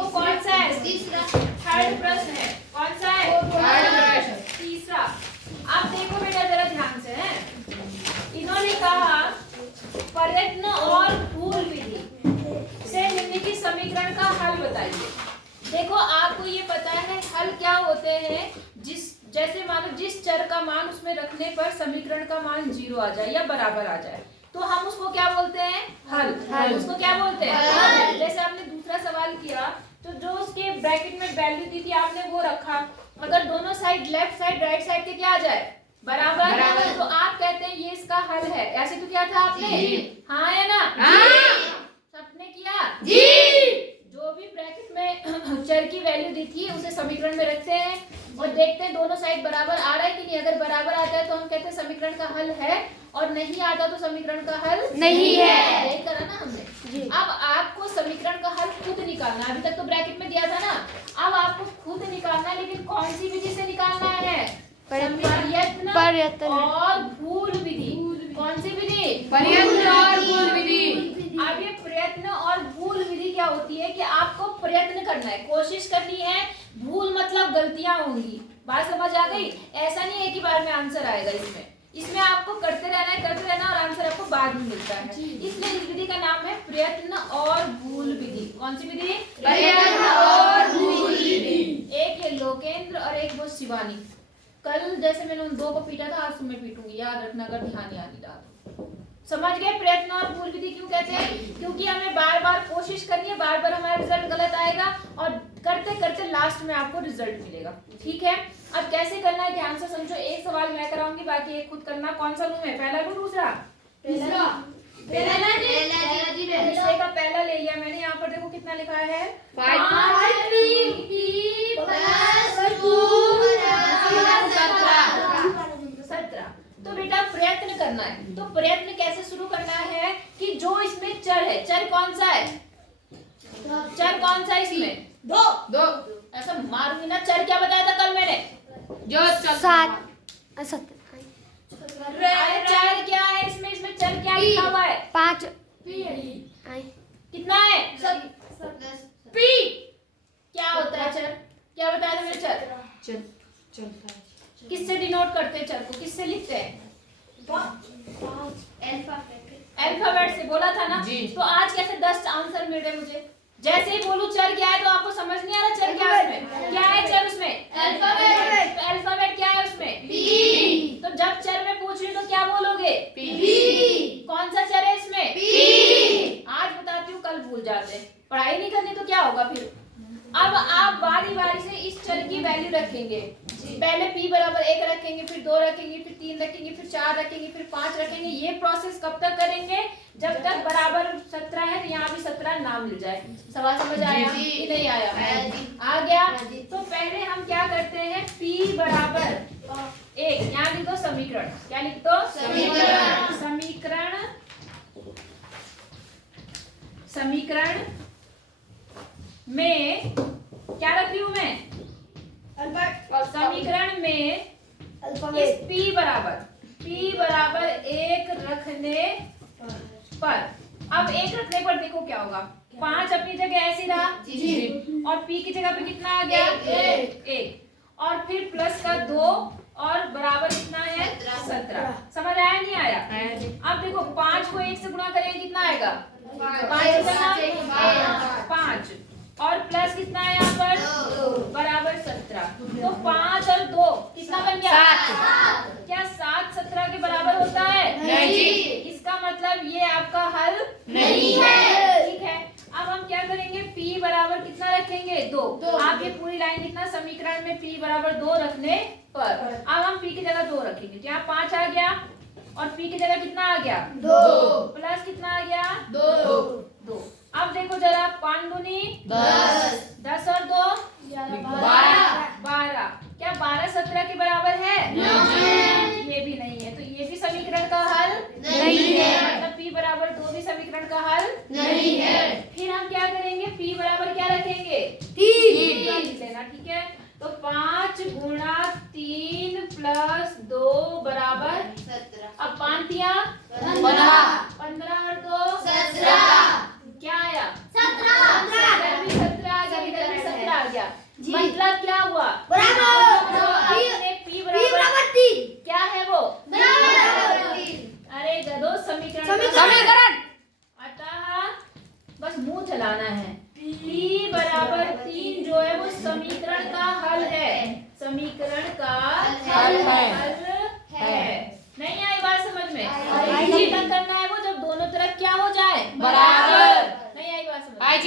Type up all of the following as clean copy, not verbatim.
तो कौन सा है? तीसरा। थर्ड प्रश्न है, कौन सा है? तीसरा। आप देखो बेटा जरा ध्यान से है, इन्होंने कहा प्रयत्न और भूल विधि से निम्नलिखित समीकरण का हल बताइए। देखो आपको ये पता है हल क्या होते हैं, जैसे मानो जिस चर का मान उसमें रखने पर समीकरण का मान 0 आ जाए या बराबर आ जाए तो हम उसको क्या बोलते हैं? हल। उसको क्या बोलते हैं? जैसे आपने दूसरा सवाल किया तो जो उसके ब्रैकेट में वैल्यू दी थी आपने वो रखा, अगर दोनों side left side right side के क्या आ जाए? बराबर। तो आप कहते हैं ये इसका हल है। ऐसे तो किया था आपने? हाँ या ना? सबने किया जी। जो भी ब्रैकेट में चर की वैल्यू दी थी उसे समीकरण में रखते हैं और देखते हैं दोनों साइड बराबर आ रहा है कि नहीं। अगर बराबर आता है तो हम कहते हैं समीकरण का हल है, और नहीं आता तो समीकरण का हल नहीं है। यही करा ना हमने। अब आपको समीकरण का हल खुद निकालना है। अभी तक तो ब्रैकेट में दिया था ना, अब आपको खुद निकालना है, लेकिन कौन सी विधि से निकालना है? प्रयत्न और भूल विधि। कौन सी विधि? प्रयत्न और भूल विधि। अब ये प्रयत्न और भूल विधि क्या होती है कि आपको प्रयत्न करना है, कोशिश करनी है, भूल मतलब गलतियां होंगी। बात समझ आ गई? ऐसा नहीं है कि बार में आंसर आएगा। इसमें आपको करते रहना और आंसर आपको बाद में मिलता है। इसलिए इस विधि का नाम है प्रयत्न और भूल विधि। कौन सी विधि? प्रयत्न और भूल विधि। एक ये लोकेंद्र और एक वो शिवानी। कल जैसे मैंने उन दो को पीटा था आज तुम्हें पीटूंगी, याद रखना अगर ध्यान याद नहीं रहा तो। समझ गए प्रयत्न और भूल विधि क्यों कहते हैं? क्योंकि हमें बार बार कोशिश करनी है, बार बार हमारा रिजल्ट गलत आएगा और करते करते लास्ट में आपको रिजल्ट मिलेगा। ठीक है, अब कैसे करना है ध्यान से समझो। एक सवाल मैं कराऊंगी, बाकी एक खुद करना। कौन सा लूं मैं? पहला लूं दूसरा? दूसरे का पहला ले लिया मैंने। यहाँ पर देखो कितना लिखा है? 17। तो बेटा प्रयत्न करना है, तो प्रयत्न कैसे शुरू करना है कि जो इसमें चर है, चर कौन सा है? चर कौन सा है इसमें? दो। ऐसा मारूंगी ना। चर क्या बताया था कल मैंने? जो 7। चर क्या है इसमें? इसमें चर क्या लिखा हुआ है? 5। कितना है? 10। पी क्या होता है? चर क्या बताया था मैंने? चर किससे डिनोट करते हैं? चर को किससे लिखते हैं? अल्फाबेट से। बोला था ना? तो आज कैसे 10 आंसर मिल रहे मुझे? जैसे ही बोलूं चर क्या है तो आपको समझ नहीं आ रहा चर क्या है उसमें? क्या है चर उसमें? अल्फाबेट। तो अल्फाबेट क्या है उसमें? पी। तो जब चर में पूछ रही तो क्या बोलोगे? पी। कौन सा चर है इसमें? पी। आज बताती हूँ, कल भूल जाते हैं। पढ़ाई नहीं करनी तो क्या होगा फिर? अब आप बारी बारी से इस चर की वैल्यू रखेंगे। पहले p बराबर 1 रखेंगे, फिर 2 रखेंगे, फिर 3 रखेंगे, फिर 4 रखेंगे, फिर 5 रखेंगे। ये प्रोसेस कब तक करेंगे? जब तक बराबर 17 है तो यहाँ भी 17 ना मिल जाए। सवाल समझ आया कि नहीं आया? आ गया। तो पहले हम क्या करते हैं? p बराबर 1 यहाँ लिख दो समीकरण। क्या लिख दो? समीकरण में क्या रख रही हूं मैं? समीकरण में इस p बराबर 1 रखने पर, अब 1 रखने पर देखो क्या होगा? 5 अपनी जगह ऐसी रहा और p की जगह पे कितना आ गया? 1 और फिर प्लस का 2 और बराबर कितना है? 17। समझ आया नहीं आया? अब देखो 5 को 1 से गुणा करेंगे कितना आएगा? 5 और प्लस कितना है यहाँ पर? बराबर 17। तो 5 और 2 कितना बन गया? 7। क्या 7 17 के बराबर होता है? नहीं। इसका मतलब ये आपका हल नहीं है। ठीक है, अब हम क्या करेंगे? p बराबर कितना रखेंगे? 2। आप ये पूरी लाइन लिखना समीकरण में p बराबर 2 रखने पर। अब हम p की जगह 2 रखेंगे तो यहाँ 5 आ गया और p की जगह कितना आ गया? 2 प्लस कितना आ गया? 2। अब देखो जरा 5 दूनी 10 और 2 12। क्या 12 17 के बराबर है? नहीं। ये भी नहीं है, तो ये भी समीकरण का हल नहीं है। मतलब p बराबर 2 भी समीकरण का हल नहीं है। फिर हम क्या करेंगे? p बराबर क्या रखेंगे? 3 लिख लेना। ठीक है, तो 5 गुणा 3 प्लस 2 बराबर 17। अब 5 दिया 15 और 2 17। क्या आया? 17। 17 आ गया। आपने p बराबर 3 क्या है वो अरे गधो समीकरण अतः बस मुंह चलाना है। p बराबर 3 जो है वो समीकरण का हल है, समीकरण का हल है। नहीं आई बात समझ में? कब करना है वो जब दोनों तरफ क्या हो जाए बराबर। नहीं आई बात समझ? आई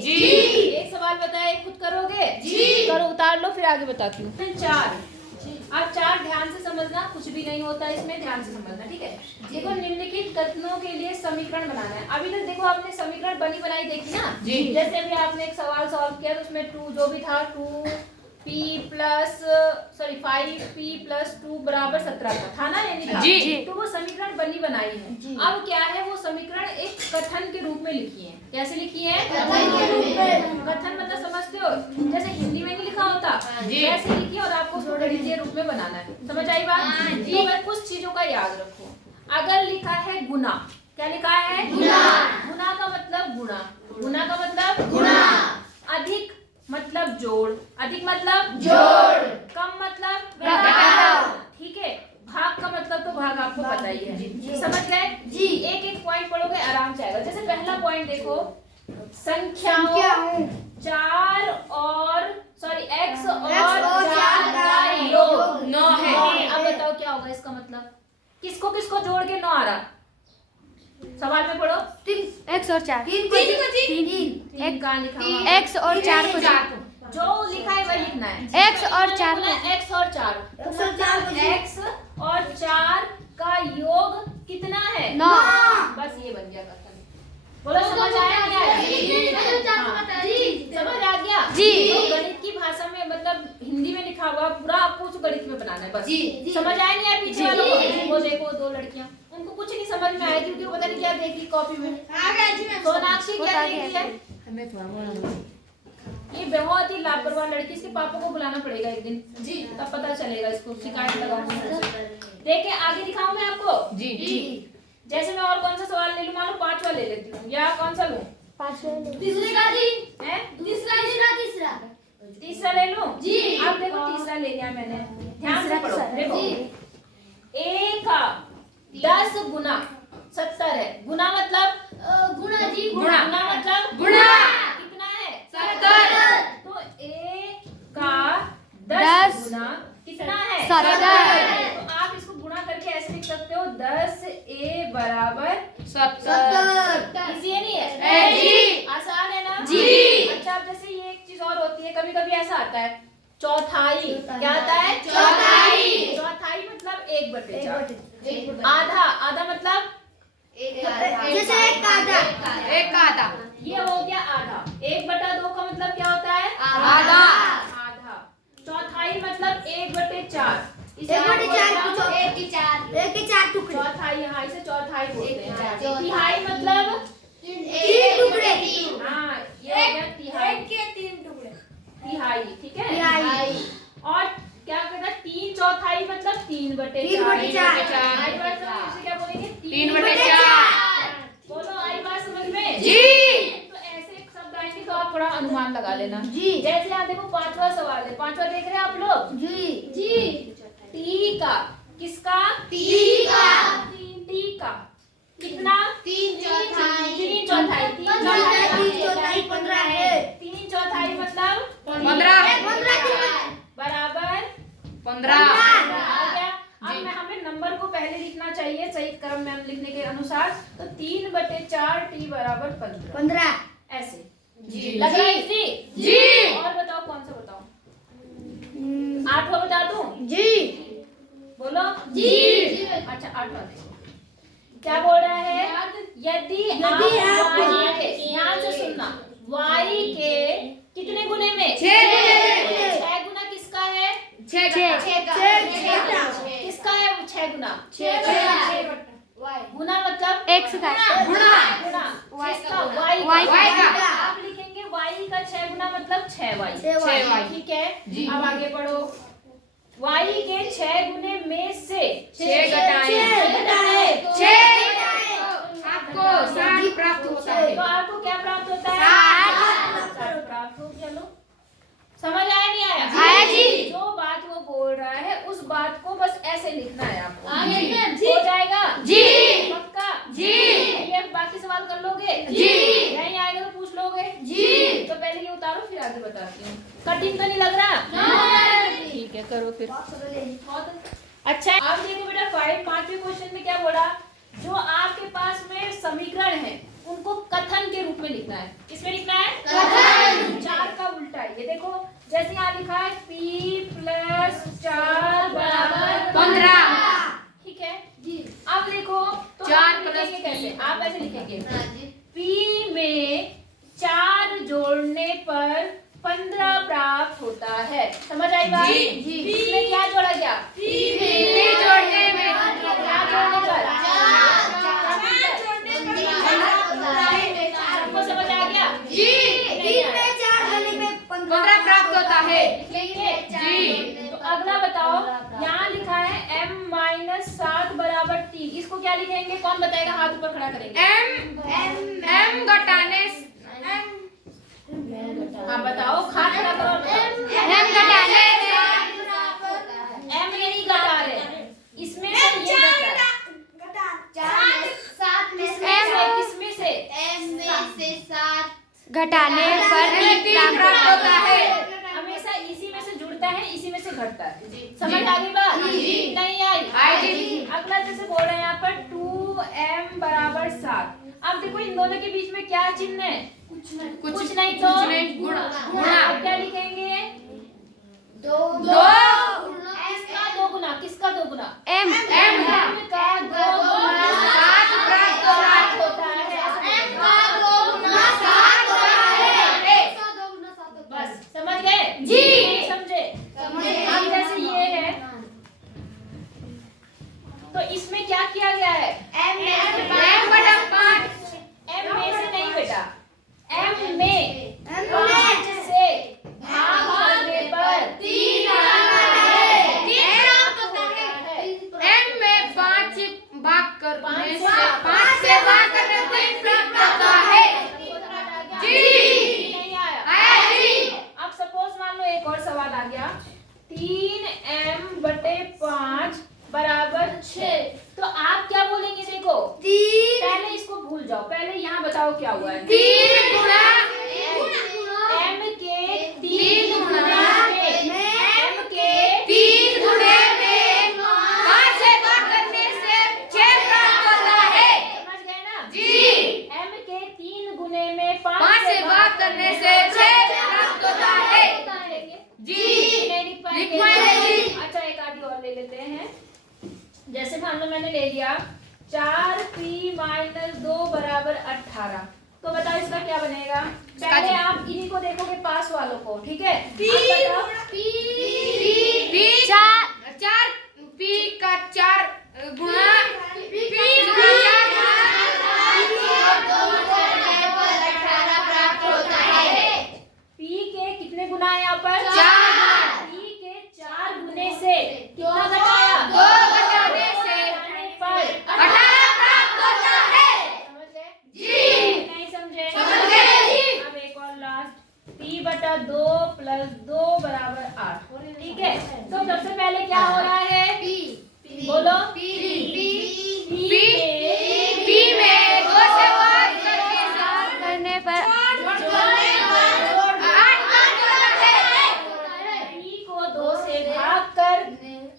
जी। एक सवाल बताए खुद करोगे जी? करो उतार लो फिर आगे बताती हूँ। 4 आप 4 ध्यान से समझना, कुछ भी नहीं होता इसमें, ध्यान से समझना ठीक है। देखो निम्नलिखित कथनों के लिए समीकरण बनाना है। अभी तक देखो आपने समीकरण बनी बनाई देखी ना जी। जैसे अभी आपने एक सवाल सॉल्व किया तो उसमें 2 जो भी था 5p+2 बराबर 17 था ना, यानी था जी। तो वो समीकरण बनी बनाई है। अब क्या है वो समीकरण एक कथन के रूप में लिखी है। कैसे लिखी है? कथन के रूप में। कथन मतलब समझते हो जैसे हिंदी में नहीं लिखा होता वैसे लिखी और आपको उसको गणितीय रूप में बनाना है। समझ आई बात? तो कुछ चीजों का याद रखो। अगर लिखा है गुना, क्या लिखा है? गुना। गुना का मतलब गुणा, गुना का मतलब गुणा। अधिक मतलब जोड़, अधिक मतलब जोड़। कम मतलब घटाव, ठीक है। भाग का मतलब तो भाग आपको पता ही है, समझ गए जी। एक एक पॉइंट पढ़ोगे आराम से आएगा। जैसे पहला पॉइंट देखो, संख्याओं 4 और x और 4 का योग 9 है। अब बताओ क्या होगा इसका मतलब? किसको किसको जोड़ के 9 आ रहा? सवाल में पढ़ो। x और 4 3 एक कहाँ लिखा हुआ? x और 4 को जो लिखा है वही लिखना है। x और 4 x और 4 x और 4 का योग कितना है? 9। बस ये बन गया कथन। बोलो समझ आया क्या? समझ आ गया जी। तो गणित की भाषा में मतलब हिंदी में लिखा हुआ पूरा आपको उस गणित में बनाना है बस जी। समझ आया नहीं? यार पीछे वालों को वो देखो 2 लड़कियां, उनको कुछ नहीं समझ में आया क्योंकि वो पता नहीं क्या देखी कॉपी में। सोनाक्षी क्या देखी है? हमें थोड़ा ये बहुत ही लापरवाह लड़की, इसके पापा को बुलाना पड़ेगा एक दिन जी, तब पता चलेगा इसको, शिकायत लगाऊंगी। देखिए आगे दिखाऊं मैं आपको जी जी। जैसे मैं और कौन सा सवाल ले लूं? मान लो 5वां ले लेती हूँ, या कौन सा लूं? 5वां। तीसरे का जी है? तीसरा ले लूं जी। अब देखो तीसरा ले लिया मैंने, ध्यान से पढ़ो। देखो a का 10 गुना 70 है। गुना मतलब गुणा जी, गुणा मतलब गुणा। कितना है? 70। तो a का 10 गुना कितना है? 70। तो आप इसको गुणा करके ऐसे लिख सकते हो 10a बराबर 70। इजी है नहीं है जी? आसान है ना जी। अच्छा अब जैसे ये एक चीज और होती है, कभी कभी ऐसा आता है चौथाई। क्या आता है? चौथाई। चौथाई मतलब 1/4। आधा, आधा मतलब जैसे एक का आधा ये हो गया आधा। 1/2 का मतलब क्या होता है? आधा। आधा। चौथाई मतलब 1/4। 1/4 के 4 टुकड़े। चौथाई, हाँ इसे चौथाई बोलते हैं। तिहाई मतलब 3 टुकड़े। हाँ ये हो गया तिहाई। 1 के 3 टुकड़े। तिहाई, ठीक है। तिहाई। और क्या कहता है? 3/4 मतलब 3/4। आई बात समझ में? क्या बोलेंगे? 3/4। बोलो आई बात समझ में जी। तो ऐसे एक शब्द आएंगे तो आप थोड़ा अनुमान लगा लेना जी। जैसे यहाँ देखो 5वां सवाल है, 5वां देख रहे हैं आप लोग जी जी। टी का, किसका? टी का। टी का कितना? 3/4। 3/4 15 है। 3/4 मतलब 15 बराबर 15। अब हमें नंबर को पहले लिखना चाहिए सही क्रम में लिखने के अनुसार। तो 3/4 t बराबर 15 ऐसे जी। लग रहा है इजी जी। और बताओ कौन सा बताओ? 8वां बता दूं जी? बोलो जी। अच्छा 8वां देखो क्या बोल रहा है? यदि आप y के, ध्यान से सुनना, y के कितने गुने में? 6 गुना किसका है? 6 किसका है? 6 गुना। गुना मतलब x का गुना किसका? y का। आप लिखेंगे y का 6 गुना मतलब 6y। ठीक है। अब आगे पढ़ो। y के 6 गुने में से 6 घटाएं आपको 60 प्राप्त होता है। तो आपको क्या प्राप्त होता है? 60 प्राप्त हो। चलो समझ आया नहीं आया? ऐसे लिखना है आपको। जी। हो जाएगा जी। पक्का जी। ये बाकी सवाल कर लोगे जी। नहीं आएगा तो पूछ लोगे जी। तो पहले ये उतारो फिर आगे बताती हूँ। कठिन तो नहीं लग रहा? नहीं। ठीक है करो फिर। अच्छा अब देखो बेटा 5वें क्वेश्चन में क्या बोला, जो आपके पास में समीकरण है उनको कथन के रूप में लिखना है। किसमें लिखना है? कथन। 4 का उल्टा है। ये देखो जैसे यहाँ लिखा है p + 4 = 15। ठीक है जी। अब देखो तो 4 आप + लिखेंगे कैसे? p। आप ऐसे लिखेंगे p में 4 जोड़ने पर 15 प्राप्त होता है। समझ आई बात? जी। जी। इसमें क्या जोड़ा गया? जोड़ने में क्या जोड़ने पर? आपको समझ आ गया? जी। 3 में 4 जोड़ने पे 15 प्राप्त होता है। लिखेंगे? जी। तो अगला बताओ, यहाँ लिखा है m - 7 = 3। इसको क्या लिखेंगे? कौन बताएगा? हाथ ऊपर खड़ा करेंगे। m घटाने हाँ बताओ, हाथ खड़ा करो। m घटाने m ये नहीं घटा रहे, इसमें से ये घटा रहे। किसमें से? घटाने पर 3 प्राप्त होता है। हमेशा इसी में से जुड़ता है, इसी में से घटता है। समझ आ गई बात? जी। नहीं आई? आई। अगला जैसे बोल रहे हैं यहाँ पर 2m = 7। अब देखो इन दोनों के बीच में क्या चिन्ह है? कुछ नहीं तो गुणा। अब क्या लिखेंगे? किसका 2 गुना? किसका 2 गुना? m m का 2 गुना 7 प्राप्त होता है। बस समझ गए? जी। समझे? अब जैसे ये है तो इसमें क्या किया गया है? m बटा 5 m में से नहीं बेटा, m में 5 से भाग करने पर 3 m में 5 भाग करने से 5 5 से भाग करने से 3 प्राप्त होता है। जी। नहीं आया? आया जी। अब सपोज मान लो एक और सवाल आ गया, 3m/5 = 6। तो आप क्या बोलेंगे? देखो पहले इसको भूल जाओ, पहले यहाँ बताओ क्या हुआ है। 3 गुणा m के 3 3 गुना गुना में m के 3 गुणे में 5 से भाग करने से 6 प्राप्त होता है। समझ गए ना? जी। m के 3 गुने में 5 से भाग करने से 6 प्राप्त होता है। जी। नहीं लिख पाएंगे? लिख पाएंगे जी। अच्छा एक आधी और ले लेते हैं। जैसे मान लो मैंने ले लिया 4p - 2 = 18। तो बताओ इसका क्या बनेगा? पहले आप इन्हीं को देखोगे, पास वालों को। ठीक है? आप बताओ। p का 4 गुणा p का 4 p के कितने गुना है यहाँ पर? 4। p के 4 गुने से कितना घटाया? 2 घटाने से पर 18 प्राप्त होता है। समझ गए? जी। नहीं समझे? समझ गए जी। अब एक और लास्ट, p/2 + 2 = 8। ठीक है? तो सबसे पहले क्या हो रहा है? बोलो। p में 2 से भाग करने पर 8 प्राप्त होता है। p को 2 से भाग कर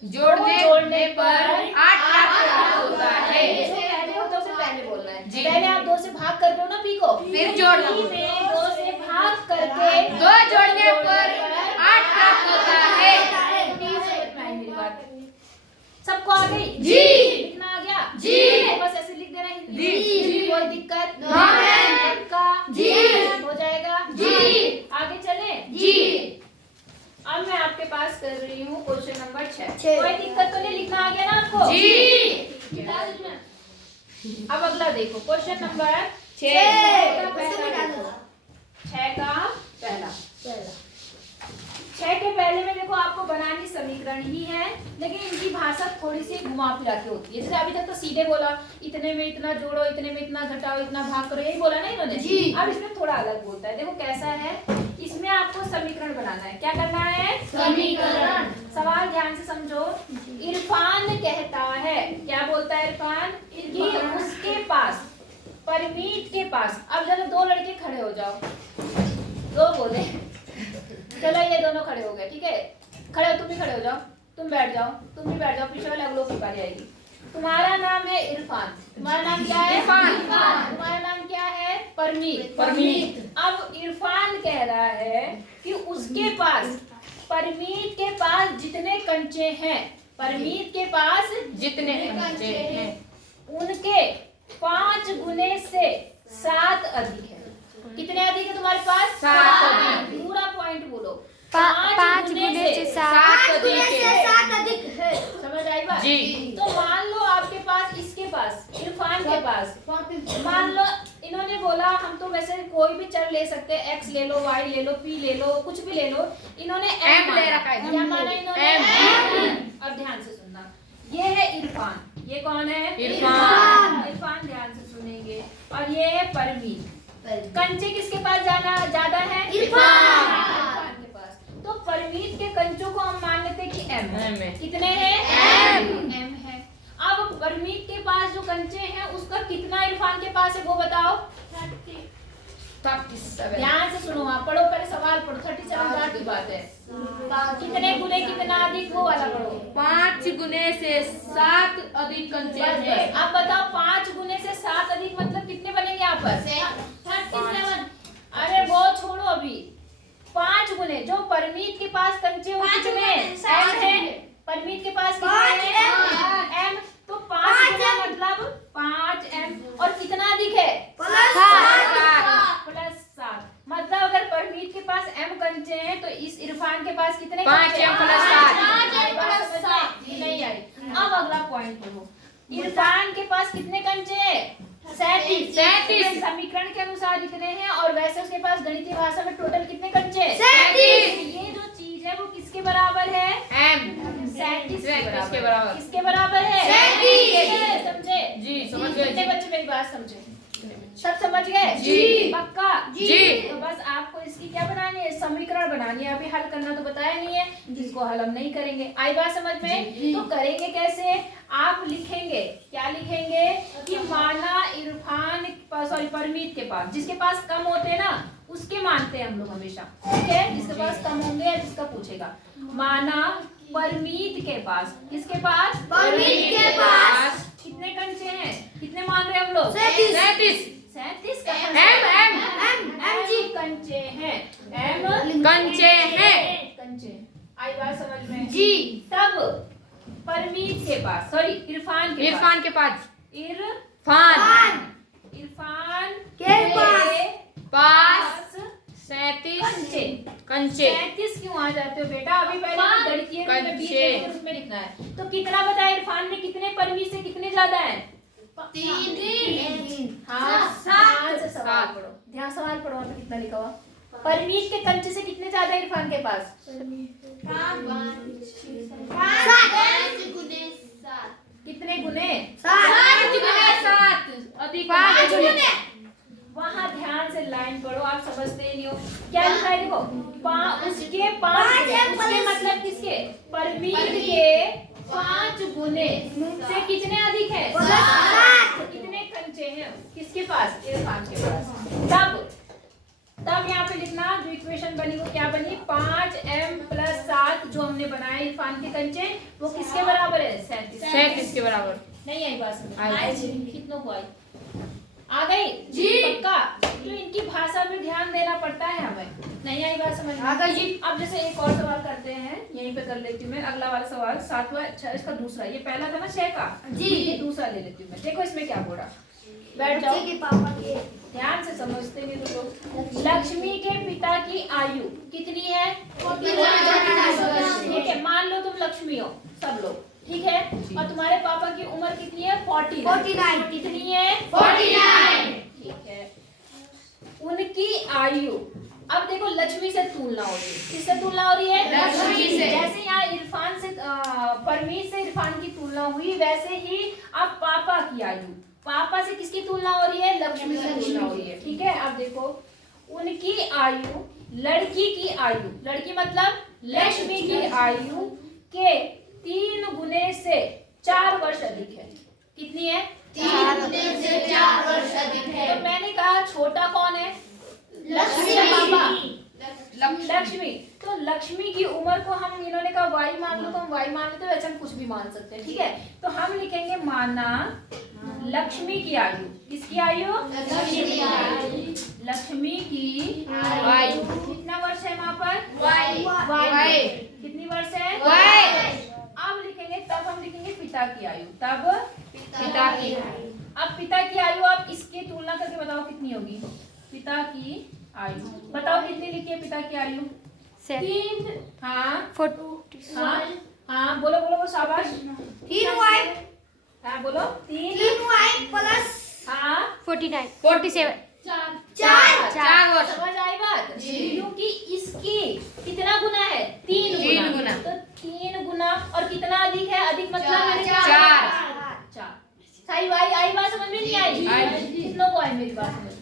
जोड़ने पर 8 प्राप्त होता है। जो पहले होता है उसे पहले बोलना है। जी। पहले आप 2 से भाग कर रहे हो ना p को, फिर जोड़ना। p में 2 से भाग करके 2 जोड़ने पर 8 प्राप्त होता है। मेरी बात सबको आ गई? जी। लिखना आ गया? जी। बस ऐसे लिख देना हिंदी जी। में। जी। कोई दिक्कत? नहीं। पक्का? जी। हो जाएगा? जी। आगे चले? जी। अब मैं आपके पास कर रही हूँ क्वेश्चन नंबर 6। 6। कोई दिक्कत तो नहीं? लिखना आ गया ना आपको? जी। अब अगला देखो क्वेश्चन नंबर 6 का पहला। 6 के पहले में देखो आपको बनानी समीकरण ही है, लेकिन इनकी भाषा थोड़ी सी घुमा फिरा के होती है। जैसे अभी तक तो सीधे बोला, इतने में इतना जोड़ो, इतने में इतना घटाओ, इतना भाग करो, यही बोला ना इन्होंने। जी। अब इसमें थोड़ा अलग बोलता है। देखो कैसा है, इसमें आपको समीकरण बनाना है। क्या करना है? समीकरण। सवाल ध्यान से समझो। इरफान क्या बोलता है इरफान कि उसके पास, परमीत के पास। अब जरा दो लड़के खड़े हो जाओ, दो बोले, चलो ये दोनों खड़े हो गए, ठीक है, खड़े हो, तुम भी खड़े हो जाओ, तुम बैठ जाओ, तुम भी बैठ जाओ, पीछे वाले अगलों की बारी आएगी। तुम्हारा नाम है इरफान, तुम्हारा नाम क्या है? इरफान। तुम्हारा नाम क्या है? परमीत। अब इरफान कह रहा है कि उसके पास, परमीत के पास जितने कंचे हैं, परमीत के पास जितने कंचे हैं उनके 5 गुने से 7 अधिक है। कितने अधिक है तुम्हारे पास? 7 अधिक। पूरा पॉइंट बोलो। 5 गुने से 7 अधिक है। समझ आई बात? जी। तो मान लो आपके पास, इसके पास, इरफान के पास, मान लो इन्होंने बोला हम तो वैसे कोई भी चर ले सकते हैं, x ले लो, y ले लो, p ले लो, कुछ भी ले लो। इन्होंने M ले रखा है। क्या माना इन्होंने? M। अब ध्यान से सुनना, ये है इरफान, ये कौन है? इरफान। इरफान ध्यान से सुनेंगे। और ये है परमीत। कंचे किसके पास जाना ज्यादा है? इरफान के पास। तो परमीत के कंचों को हम मान लेते हैं कि m है। कितने हैं? m है। अब परमीत के पास जो कंचे हैं उसका कितना इरफान के पास है वो बताओ। 37। ध्यान से सुनो, आप पढ़ो, पहले सवाल पढ़ो। 37 बार की बात है। कितने गुने कितना अधिक, वो वाला पढ़ो। 5 गुने से 7 अधिक कंचे हैं। अब बताओ 5 गुने से 7 अधिक मतलब कितने बनेंगे यहाँ पर? 37। अरे वो छोड़ो, अभी 5 गुने जो परमीत के पास कंचे वो कितने? m है। परमीत के पास कितने हैं? m। तो 5 गुना मतलब 5m। और कितना अधिक है? +7। मतलब अगर परमीत के पास m कंचे हैं तो इस इरफान के पास कितने? 5m + 7। नहीं आई। अब अगला पॉइंट पढ़ो, इरफान के पास कितने कंचे हैं? 37। समीकरण के अनुसार इतने हैं, और वैसे उसके पास गणितीय भाषा में टोटल कितने कंचे हैं? 37। ये जो चीज है वो किसके बराबर है? m 37 के बराबर। किसके बराबर है? 37। समझे? जी, समझ गए। कितने बच्चे मेरी बात समझे? सब समझ गए? जी। पक्का? जी। तो बस आपको इसकी क्या बनानी है? समीकरण बनानी है। अभी हल करना तो बताया नहीं है, जिसको हल हम नहीं करेंगे। आई बात समझ में? तो करेंगे कैसे? आप लिखेंगे, क्या लिखेंगे कि माना इरफान, सॉरी परमीत के पास, जिसके पास कम होते हैं ना उसके मानते हैं हम लोग हमेशा, ठीक है? जिसके पास कम होंगे या जिसका पूछेगा। माना परमीत के पास, किसके पास? परमीत के पास कितने कंचे हैं? कितने मान रहे हैं हम लोग? 37 37 का M जी कंचे हैं। m कंचे हैं। कंचे। आई बात समझ में? जी। तब परमीत के पास, सॉरी इरफान के इरफान के पास इरफान के पास 37 कंचे। कंचे 37 क्यों आ जाते हो बेटा? अभी पहले गणितीय में बीच कंचे। में उसमें लिखना है। तो कितना बताया इरफान में कितने, परमीत से कितने ज्यादा है? 3। हाँ, ध्यान से सवाल पढ़ो, ध्यान सवाल पढ़ो। वहाँ पे कितना लिखा हुआ? परमीत के कंचे से कितने ज्यादा है इरफान के पास? 7 कितने गुने? 7 अधिक 5 गुने। वहाँ ध्यान से लाइन पढ़ो, आप समझते ही नहीं हो। क्या लिखा है देखो, उसके 5 उसके मतलब किसके? परमीत के 5 गुने से कितने अधिक है? 7। तो कितने कंचे हैं किसके पास? इरफान के पास। तब यहाँ पे लिखना, जो इक्वेशन बनी वो क्या बनी? 5m + 7 जो हमने बनाए इरफान के कंचे, वो किसके बराबर है? 37 के बराबर। नहीं आई बात समझ? आई। कितनों को आई? आ गई? जी। पक्का? तो इनकी भाषा में ध्यान देना पड़ता है हमें। नहीं आई बात समझ? आ गई जी। अब जैसे एक और सवाल करते हैं, यहीं पे कर लेती हूँ मैं। अगला वाला सवाल 7वां, इसका दूसरा, ये पहला था ना 6 का जी। ये दूसरा ले लेती हूँ मैं। देखो इसमें क्या बोला, बैठ जाओ, के पापा के ध्यान से समझते नहीं तो लोग। लक्ष्मी के पिता की आयु कितनी है? 49। ठीक है, मान लो तुम लक्ष्मी हो सब लोग, ठीक है? और तुम्हारे पापा की उम्र कितनी है? 49। कितनी है? 49। ठीक है। उनकी आयु, अब देखो लक्ष्मी से तुलना हो रही है। किससे तुलना हो रही है? लक्ष्मी से। जैसे यहाँ इरफान से, परमीत से इरफान की तुलना हुई, वैसे ही अब पापा की आयु, पापा से किसकी तुलना हो रही है? लक्ष्मी से तुलना हो रही है, ठीक है? अब देखो उनकी आयु, लड़की की आयु, लड़की मतलब लक्ष्मी की आयु के 3 गुने से 4 वर्ष अधिक है। कितनी है? 3 से 4 वर्ष अधिक है। तो मैंने कहा छोटा कौन है? लक्ष्मी। तो लक्ष्मी की उम्र को हम इन्होंने कहा y मान लो, तो हम y मान लेते हैं, वैसे हम कुछ भी मान सकते हैं, ठीक है। तो हम लिखेंगे माना लक्ष्मी की आयु। किसकी आयु? लक्ष्मी की आयु कितना वर्ष है वहाँ पर? y। कितनी वर्ष है? अब लिखेंगे, तब हम लिखेंगे पिता की आयु। तब पिता की। अब पिता की आयु आप इसकी तुलना करके बताओ कितनी होगी? पिता की आयु बताओ कितनी लिखी है पिता की आयु? 3। हाँ हाँ बोलो बोलो बोलो, शाबाश। 3y हाँ बोलो 3y प्लस हाँ 47 47 4 वर्ष। समझ आई बात? जी। क्योंकि इसकी कितना गुना है? 3 गुना। तो 3 गुना और कितना अधिक है? अधिक मतलब मैंने कहा 4। सही भाई, आई बात समझ में? नहीं आई? कितनों को आई मेरी बात समझ में?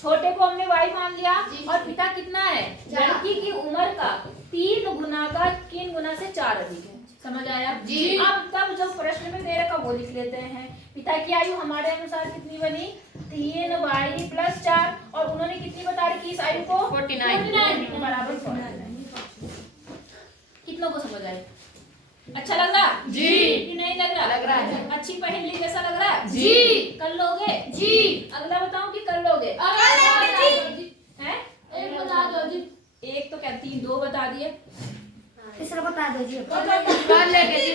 छोटे को हमने y मान लिया और पिता कितना है? लड़की की उम्र का 3 गुना का 3 गुना से 4 अधिक है। समझ आया जी। अब तब जब प्रश्न में दे रखा वो लिख लेते हैं। पिता की आयु हमारे अनुसार कितनी बनी? 3y प्लस 4 और उन्होंने कितनी बता रखी इस आयु को? 49 बराबर 49। कितनों को समझ आए? अच्छा लग रहा? जी। कि नहीं लग रहा? लग रहा है। अच्छी पहेली जैसा लग रहा है? जी। कर लोगे? जी। अगला बताऊं कि कर लोगे? हैं? एक बता दो जी। एक तो क्या 3 2 बता दिए। तीसरा बता दो जी। कर लेंगे जी।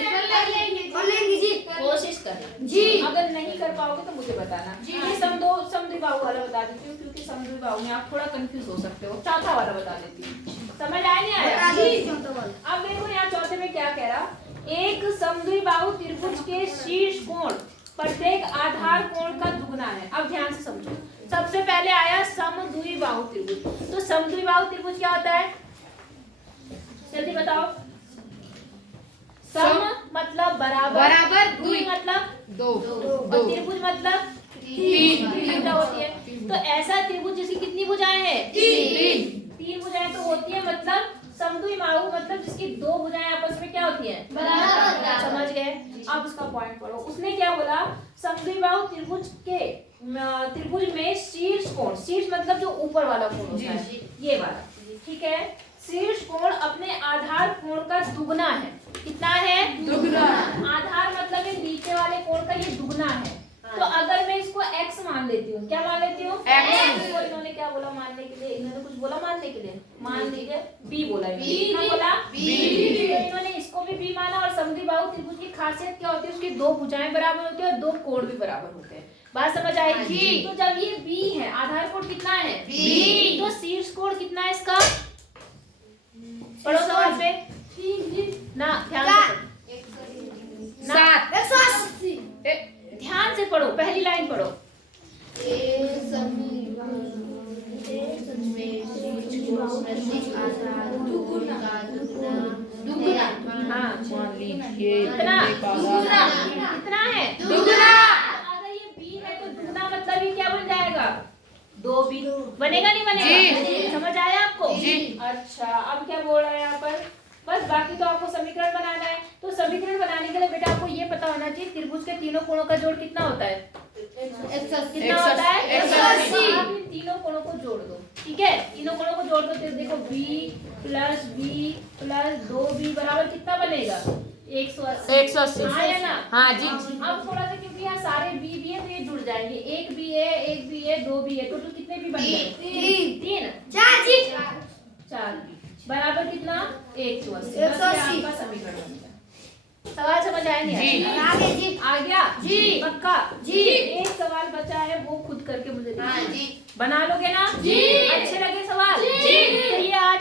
कर लेंगे जी। कोशिश करना जी। अगर नहीं कर पाओगे तो मुझे बताना जी। मैं समद्विबाहु वाला बता देती हूँ, क्योंकि समद्विबाहु में आप थोड़ा कंफ्यूज हो सकते हो। चौथा वाला बता देती हूँ। समझ आया नहीं आया? बता दो चौथा वाला। अब देखो यहाँ चौथे में क्या कह रहा? एक समद्विबाहु त्रिभुज के शीर्ष कोण प्रत्येक आधार कोण का दुगना है। अब ध्यान से समझो। सबसे पहले आया समद्विबाहु त्रिभुज। तो समद्विबाहु त्रिभुज क्या होता है? जल्दी बताओ। सम मतलब बराबर, द्वि मतलब 2 और त्रिभुज मतलब 3 होती है। तो ऐसा त्रिभुज जिसकी कितनी भुजाएं हैं? 3 भुजाएं तो होती है, मतलब समद्विबाहु मतलब जिसकी 2 भुजाएं आपस में क्या होती हैं? बराबर। समझ गए? अब उसका पॉइंट पढ़ो। उसने क्या बोला? समद्विबाहु त्रिभुज के त्रिभुज में शीर्ष कोण, शीर्ष मतलब जो ऊपर वाला कोण होता है, ये वाला, ठीक है। शीर्ष कोण अपने आधार कोण का दुगना है। कितना है? दुगना। आधार मतलब ये नीचे वाले कोण का ये दुगना है। तो अगर मैं इसको x मान लेती हूँ, क्या मान लेती हूँ? X। तो इन्होंने क्या बोला मानने के लिए? इन्होंने कुछ बोला मानने के लिए? मान लीजिए b बोला। कितना बोला? B। तो इन्होंने इसको भी b माना। और समद्विबाहु त्रिभुज की खासियत क्या होती है? उसकी 2 भुजाएं बराबर होती है और 2 कोण भी बराबर होते हैं। बात समझ आई? तो जब ये b है, आधार कोण कितना है? B। तो शीर्ष कोण कितना है इसका? पढ़ो सवाल पे ना, ध्यान से पढ़ो। 180। ध्यान से पढ़ो, पहली लाइन पढ़ो। हाँ कितना है? दुगना। अगर ये b है तो दुगना मतलब ये क्या बन जाएगा? 2b बनेगा, नहीं बनेगा? समझ आया आपको? अच्छा, अब क्या बोल रहा है यहाँ पर? बस बाकी तो आपको समीकरण बनाना है। तो समीकरण बनाने के लिए बेटा आपको ये पता होना चाहिए त्रिभुज के तीनों कोणों का जोड़ कितना होता है? कितना होता है? 180। आप इन तीनों कोणों को जोड़ दो, ठीक है। तीनों कोणों को जोड़ दो तो देखो b प्लस 2b बराबर कितना बनेगा? 180। हाँ या ना? हाँ जी। अब थोड़ा सा, क्योंकि यहाँ सारे b भी है तो ये जुड़ जाएंगे। एक b है 2b है, टोटल कितने b बन गए? 3 4 बराबर कितना? 180। आपका समीकरण बन गया। सवाल समझ आया नहीं आया? आगे जी। आ गया? जी। पक्का? जी। एक सवाल बचा है, वो खुद करके मुझे बना लोगे ना? जी। अच्छे लगे सवाल? जी। तो ये आज